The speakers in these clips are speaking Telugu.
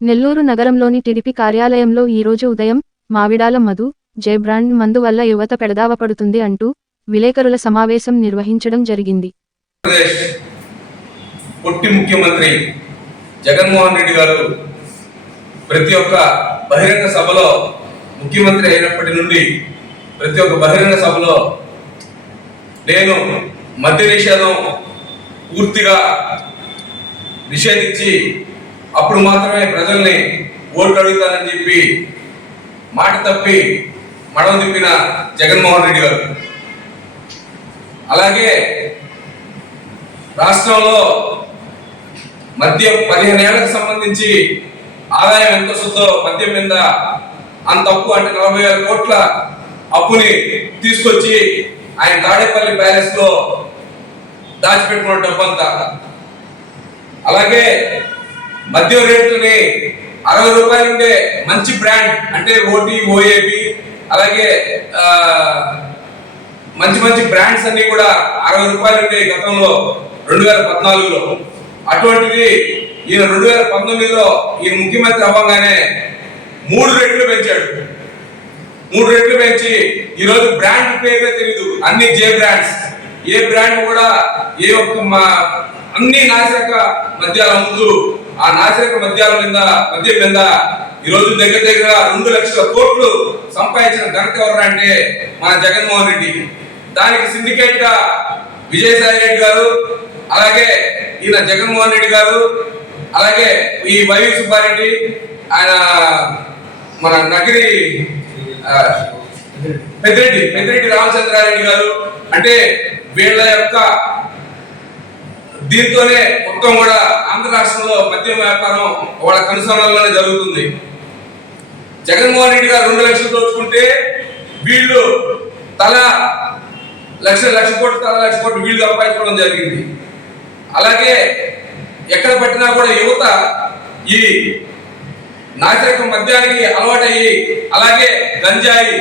నెల్లూరు నగరంలోని టిడిపి కార్యాలయంలో ఈరోజు ఉదయం మావిడాల మధు జయబ్రాండ్ మందు వల్ల యువత పెడదావ పడుతుంది అంటూ విలేకరుల సమావేశం నిర్వహించడం జరిగింది. పొట్టి ముఖ్యమంత్రి జగన్మోహన్ రెడ్డి గారు ప్రతి ఒక్క బహిరంగ సభలో ముఖ్యమంత్రి అయినప్పటి నుండి ప్రతి ఒక్క బహిరంగ సభలో నేను మద్య నిషేధం పూర్తిగా నిషేధించి అప్పుడు మాత్రమే ప్రజల్ని ఓట్లు అడుగుతానని చెప్పి మాట తప్పి మడవ తిప్పిన జగన్మోహన్ రెడ్డి గారు. అలాగే రాష్ట్రంలో మద్యం పదిహేను ఏళ్ళకు సంబంధించి ఆదాయం ఎంత వస్తుందో మద్యం మీద అంత అప్పు అంటే నలభై వేల కోట్ల అప్పుని తీసుకొచ్చి ఆయన తాడేపల్లి ప్యాలెస్లో దాచిపెట్టుకున్న డబ్బంతా. అలాగే మద్యం రేట్లని అరవై రూపాయలు ఉండే మంచి బ్రాండ్ అంటే ఓటీ ఓఏబి అలాగే మంచి మంచి బ్రాండ్స్ అన్ని కూడా అరవై రూపాయలు ఉండే గతంలో రెండు వేల పద్నాలుగులో. అటువంటిది ఈయన రెండు వేల పంతొమ్మిదిలో ఈయన ముఖ్యమంత్రి అవ్వగానే మూడు రెట్లు పెంచాడు. మూడు రెట్లు పెంచి ఈరోజు బ్రాండ్ పేరే తెలియదు అన్ని జే బ్రాండ్స్. ఏ బ్రాండ్ కూడా ఏ ఒక్క మా అన్ని నాసిరక మద్యాలు ముందు ఆ నాసిరక మద్యాల మీద మద్యం మీద ఈ రోజు దగ్గర దగ్గర రెండు లక్షల కోట్లు సంపాదించిన ఘనత అంటే మన జగన్మోహన్ రెడ్డి. దానికి సిండికేట్గా విజయసాయి రెడ్డి గారు అలాగే ఈయన జగన్మోహన్ రెడ్డి గారు అలాగే ఈ వైవి సుబ్బారెడ్డి ఆయన మన నగిరి పెద్దిరెడ్డి పెద్దిరెడ్డి రామచంద్రారెడ్డి గారు. అంటే వీళ్ళ యొక్క దీంతోనే మొత్తం కూడా ఆంధ్ర రాష్ట్రంలో మద్యం వ్యాపారం వాళ్ళ కనుసరణలోనే జరుగుతుంది. జగన్మోహన్ రెడ్డి గారు రెండు లక్షలు దోచుకుంటే వీళ్ళు తల లక్ష లక్ష కోట్లు తల లక్ష కోట్లు వీళ్ళు సంపాదించుకోవడం జరిగింది. అలాగే ఎక్కడ పట్టినా కూడా యువత ఈ నాగరిక మద్యానికి అలవాటయ్యి అలాగే గంజాయి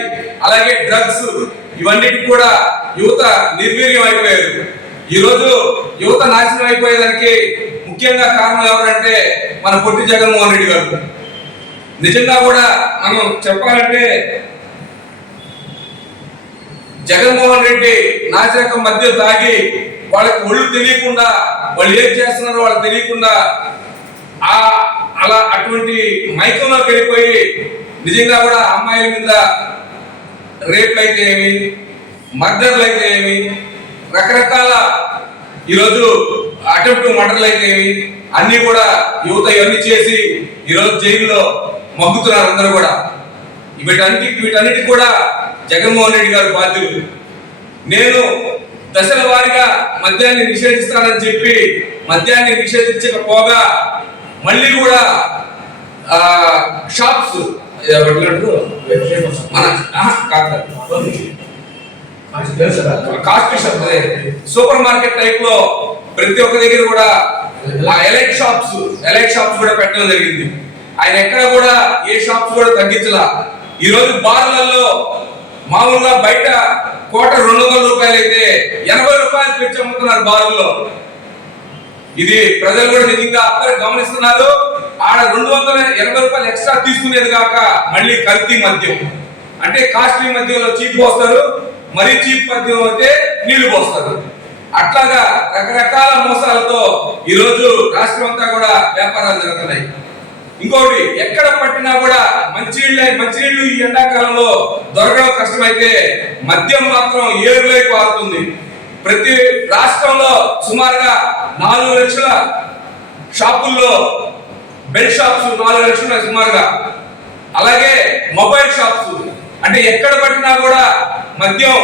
అలాగే డ్రగ్స్ ఇవన్నిటికి కూడా యువత నిర్వీర్యం అయిపోయారు. ఈరోజు యువత నాశనం అయిపోయేదానికి ముఖ్యంగా కారణం ఎవరంటే మన పొట్టి జగన్మోహన్ రెడ్డి గారు. నిజంగా కూడా మనం చెప్పాలంటే జగన్మోహన్ రెడ్డి నాశరకం మధ్య తాగి వాళ్ళకి ఒళ్ళు తెలియకుండా వాళ్ళు ఏం చేస్తున్నారో వాళ్ళకి తెలియకుండా ఆ అలా అటువంటి మైకంలోకి వెళ్ళిపోయి నిజంగా కూడా అమ్మాయిల మీద రేపు అయితే ఏమి మర్డర్లు అయితే ఏమి రకరకాల ఈరోజు అటెంప్ట్ మర్డర్లు అయితేవి అన్ని కూడా యువత ఇవన్నీ చేసి ఈరోజు జైల్లో మగ్గుతున్నారు అందరూ కూడా. వీటన్నిటి వీటన్నిటి కూడా జగన్మోహన్ రెడ్డి గారు బాధ్యులు. నేను దశల వారీగా మద్యాన్ని నిషేధిస్తానని చెప్పి మద్యాన్ని నిషేధించకపోగా మళ్ళీ కూడా షాప్స్ మన కాదు. కాస్ట్ షాప్ సూపర్ మార్కెట్ టైప్లో ప్రతి ఒక్క దగ్గర కూడా ఆ ఎలైట్ షాప్స్ ఎలైట్ షాప్స్ కూడా పెట్టడం జరిగింది. ఆయన ఎక్కడ కూడా ఏ షాప్స్ కూడా తగ్గించలా. ఈ రోజు బార్లలో మామూలుగా బయట కోట రెండు వందల రూపాయలు అయితే ఎనభై రూపాయలు పెంచి అమ్ముతున్నారు బార్లలో. ఇది ప్రజలు కూడా నిజంగా అందరు గమనిస్తున్నారు. ఆడ రెండు వందల ఎనభై రూపాయలు ఎక్స్ట్రా తీసుకునేది కాక మళ్ళీ కల్తీ మద్యం. అంటే కాస్ట్లీ మద్యంలో చీప్ వస్తారు మరీ చీప్ మద్యం అయితే నీళ్ళు పోస్తారు. అట్లాగా రకరకాల మోసాలతో ఈ రోజు రాష్ట్రం అంతా కూడా వ్యాపారాలు జరుగుతున్నాయి. ఇంకోటి ఎక్కడ పట్టినా కూడా మంచినీళ్ళ మంచినీళ్ళు ఈ ఎండాకాలంలో దొరకడం కష్టమైతే మద్యం మాత్రం ఏరులై పారుతుంది ప్రతి రాష్ట్రంలో సుమారుగా నాలుగు లక్షల షాపుల్లో బెల్ షాప్స్ నాలుగు లక్షలు సుమారుగా. అలాగే మొబైల్ షాప్స్. అంటే ఎక్కడ పట్టినా కూడా మద్యం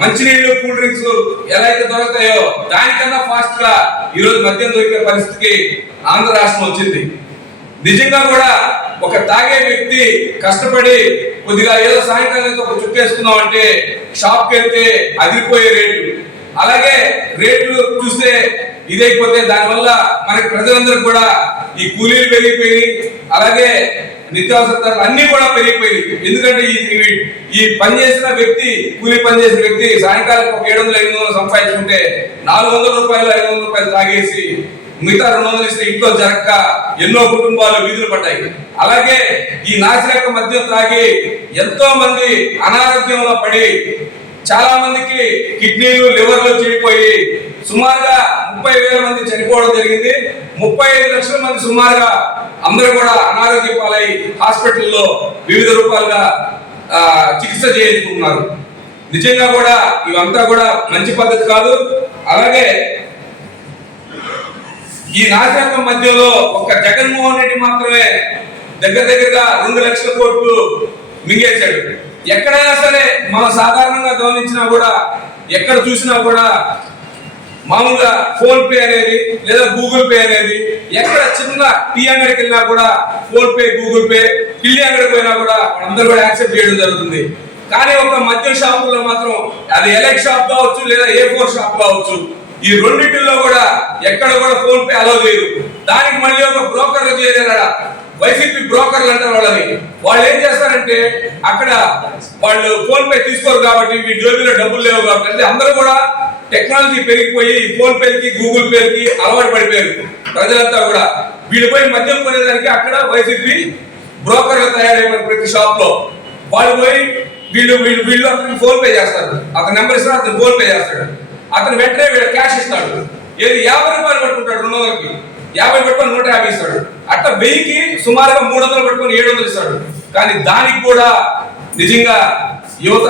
మంచినీళ్ళు కూల్ డ్రింక్స్ ఎలా అయితే దొరుకుతాయో దానికన్నా ఫాస్ట్గా ఈరోజు మద్యం దొరికే పరిస్థితికి ఆంధ్ర రాష్ట్రం వచ్చింది. నిజంగా కూడా ఒక తాగే వ్యక్తి కష్టపడి కొద్దిగా ఏదో సాయంత్రం ఒక చుట్టేసుకుందాం అంటే షాప్కి వెళ్తే అదిరిపోయే రేట్లు అలాగే రేట్లు చూస్తే ఇదైపోతే దానివల్ల మనకి ప్రజలందరూ కూడా ఈ కూలీలు పెరిగిపోయి అలాగే నిత్యావసర ధరలు అన్ని కూడా పెరిగిపోయాయి ఎందుకంటే ఈ ఈ- పనిచేసిన పని చేసిన వ్యక్తి కూలి పని చేసిన వ్యక్తి సాయంకాలం ఒక ఏడు వందల ఐదు వందలు సంపాదించుకుంటే నాలుగు వందల రూపాయలు ఐదు వందల రూపాయలు తాగేసి మిగతా రెండు వందలు ఇస్తే ఇంట్లో జరగక ఎన్నో కుటుంబాలు వీధులు పడ్డాయి. అలాగే ఈ నాసిరక మద్యం తాగి ఎంతో మంది అనారోగ్యంలో పడి చాలా మందికి కిడ్నీలు లివర్లు చెడిపోయి సుమారుగా ముప్పై వేల మంది చనిపోవడం జరిగింది. ముప్పై ఐదు లక్షల మంది సుమారుగా అందరూ కూడా అనారోగ్య పాలై హాస్పిటల్లో వివిధ రూపాలుగా చికిత్స చేయించుకుంటున్నారు. నిజంగా కూడా ఇవంతా కూడా మంచి పద్ధతి కాదు. అలాగే ఈ నాశనం మధ్యలో ఒక జగన్మోహన్ రెడ్డి మాత్రమే దగ్గర దగ్గరగా రెండు లక్షల కోట్లు మింగేశాడు. ఎక్కడైనా సరే మనం సాధారణంగా గమనించినా కూడా ఎక్కడ చూసినా కూడా మామూలుగా ఫోన్ పే అనేది లేదా గూగుల్ పే అనేది ఎక్కడ చిన్న టీ అంగడికి వెళ్ళినా కూడా ఫోన్ పే గూగుల్ పే పిల్లి అంగడికి పోయినా కూడా అందరూ కూడా యాక్సెప్ట్ చేయడం జరుగుతుంది. కానీ ఒక మద్యం షాపుల్లో మాత్రం అది ఎలక్ట్ షాప్ కావచ్చు లేదా ఏ ఫోర్ షాప్ కావచ్చు ఈ రెండింటిలో కూడా ఎక్కడ కూడా ఫోన్ పే అలౌ చేయరు దానికి మళ్ళీ ఒక బ్రోకర్లు చేయలేరా వైసీపీ బ్రోకర్లు అంటారు వాళ్ళని. వాళ్ళు ఏం చేస్తారంటే అక్కడ వాళ్ళు ఫోన్ పే తీసుకోరు కాబట్టి మీ జోబీలో డబ్బులు లేవు కాబట్టి అందరూ కూడా టెక్నాలజీ పెరిగిపోయి ఫోన్ పేకి గూగుల్ పేకి అలవాటు పడిపోయారు. ప్రజలంతా కూడా. వీళ్ళు పోయి మద్యం కొనేదానికి అక్కడ వైసీపీ బ్రోకర్లు తయారైపోయారు ప్రతి షాప్లో వాళ్ళు పోయి వీళ్ళు వీళ్ళు వీళ్ళు అతనికి ఫోన్ పే చేస్తారు. అతని నెంబర్ ఇస్తారు అతను ఫోన్ పే చేస్తాడు. అతను వెంటనే వీళ్ళు క్యాష్ ఇస్తాడు. ఏది యాభై రూపాయలు పట్టుకుంటాడు రుణంలోకి యాభై పెట్టుకొని నూట యాభై ఇస్తాడు. అట్లా వెయ్యికి సుమారుగా మూడు వందలు పెట్టుకొని ఏడు వందలు ఇస్తాడు. కానీ దానికి కూడా నిజంగా యువత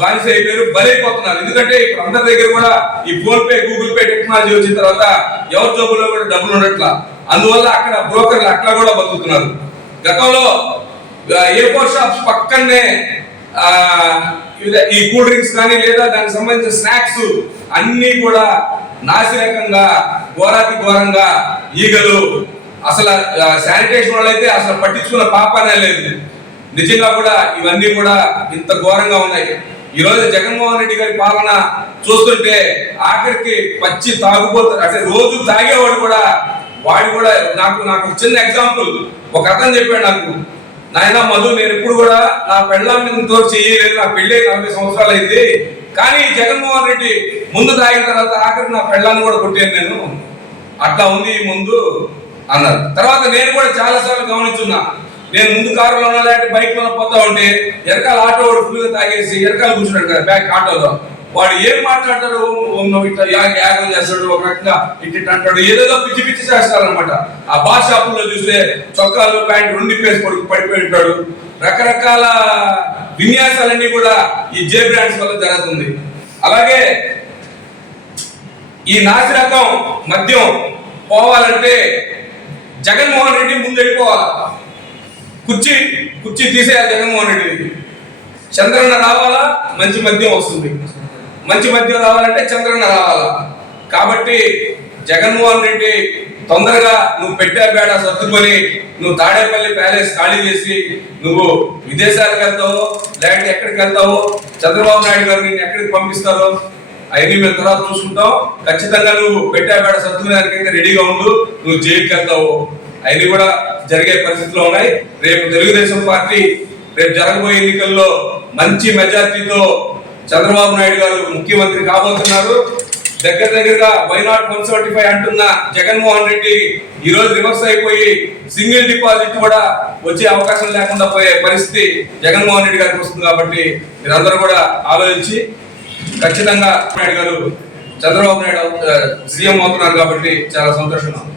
బానిస అయిపోయారు బలైపోతున్నారు. ఎందుకంటే ఇప్పుడు అందరి దగ్గర కూడా ఈ phone pay Google pay technology వచ్చిన తర్వాత ఎవరి జోబుల్లో కూడా డబ్బులు ఉండట్లా. అందువల్ల అక్కడ బ్రోకర్లు అట్లా కూడా బతుకుతున్నారు. గతంలో ఏ ఫోర్ షాప్స్ పక్కనే ఈ కూల్ డ్రింక్స్ కానీ లేదా దానికి సంబంధించిన స్నాక్స్ అన్ని కూడా నాసిరకంగా ఘోరాతి ఘోరంగా ఈగలు అసలు శానిటేషన్ వాళ్ళైతే అసలు పట్టించుకున్న పాపనే లేదు. నిజంగా కూడా ఇవన్నీ కూడా ఇంత ఘోరంగా ఉన్నాయి. ఈ జగన్మోహన్ రెడ్డి గారి పాలన చూస్తుంటే ఆఖరికి పచ్చి తాగుపోతారు అంటే రోజు తాగేవాడు కూడా వాడు కూడా నాకు నాకు చిన్న ఎగ్జాంపుల్ ఒక అతను చెప్పాడు నాకు నాయన మధు నేను ఎప్పుడు కూడా నా పెళ్ళంతో చేయలేదు నా పెళ్ళి నలభై సంవత్సరాలు అయింది. కానీ జగన్మోహన్ రెడ్డి ముందు తాగిన తర్వాత ఆఖరి నా పెళ్ళాన్ని కూడా కొట్టాను నేను. అట్లా ఉంది ఈ ముందు అన్నారు. తర్వాత నేను కూడా చాలాసార్లు గమనించున్నా నేను ముందు కారులో లేకపోతే బైక్లో పోతా ఉంటే ఎరకాల ఆటో వాడు ఫుల్ తాగేసి ఎరకాల కూర్చున్నాడు కదా బ్యాక్ ఆటోలో. వాడు ఏం మాట్లాడతాడు ఇట్లా యాగం చేస్తాడు ఒక రకంగా ఇట్టి అంటాడు ఏదేదో పిచ్చి పిచ్చి చేస్తారనమాట ఆ బార్ షాపుల్లో చూస్తే చొక్కాలు ప్యాంట్ రెండు పేసి పడుకు పడిపోయి ఉంటాడు. రకరకాల విన్యాసాలన్నీ కూడా ఈ జే బ్రాండ్స్ వల్ల జరుగుతుంది. అలాగే ఈ నాసిరకం మద్యం పోవాలంటే జగన్మోహన్ రెడ్డి ముందు వెళ్ళిపోవాలి కుర్చీ కుర్చీ తీసేయాలి జగన్మోహన్ రెడ్డి? చంద్రన్న రావాలా? మంచి మద్యం వస్తుంది. మంచి మద్యం రావాలంటే చంద్రన్న రావాలా? కాబట్టి జగన్మోహన్ రెడ్డి తొందరగా నువ్వు పెట్టే బేడ సర్దుకొని నువ్వు తాడేపల్లి ప్యాలెస్ ఖాళీ చేసి నువ్వు విదేశాలకు వెళ్తావో లేకపోతే ఎక్కడికి వెళ్తావో చంద్రబాబు నాయుడు గారు నిన్ను ఎక్కడికి పంపిస్తారో అవన్నీ మేము తర్వాత చూసుకుంటాం ఖచ్చితంగా నువ్వు పెట్టే బేడ సర్దుకునేదానికైతే రెడీగా ఉండు. నువ్వు జైలుకి వెళ్తావు. అవన్నీ కూడా జరిగే పరిస్థితులు ఉన్నాయి. రేపు తెలుగుదేశం పార్టీ రేపు జరగబోయే ఎన్నికల్లో మంచి మెజార్టీతో చంద్రబాబు నాయుడు గారు ముఖ్యమంత్రి కాబోతున్నారు. దగ్గర దగ్గరగా why not one seventy five అంటున్న జగన్మోహన్ రెడ్డి ఈ రోజు రివర్స్ అయిపోయి సింగిల్ డిపాజిట్ కూడా వచ్చే అవకాశం లేకుండా పోయే పరిస్థితి జగన్మోహన్ రెడ్డి గారికి వస్తుంది కాబట్టి మీరందరూ కూడా ఆలోచించి ఖచ్చితంగా నాయుడు గారు చంద్రబాబు నాయుడు సీఎం అవుతున్నారు కాబట్టి చాలా సంతోషంగా ఉంది.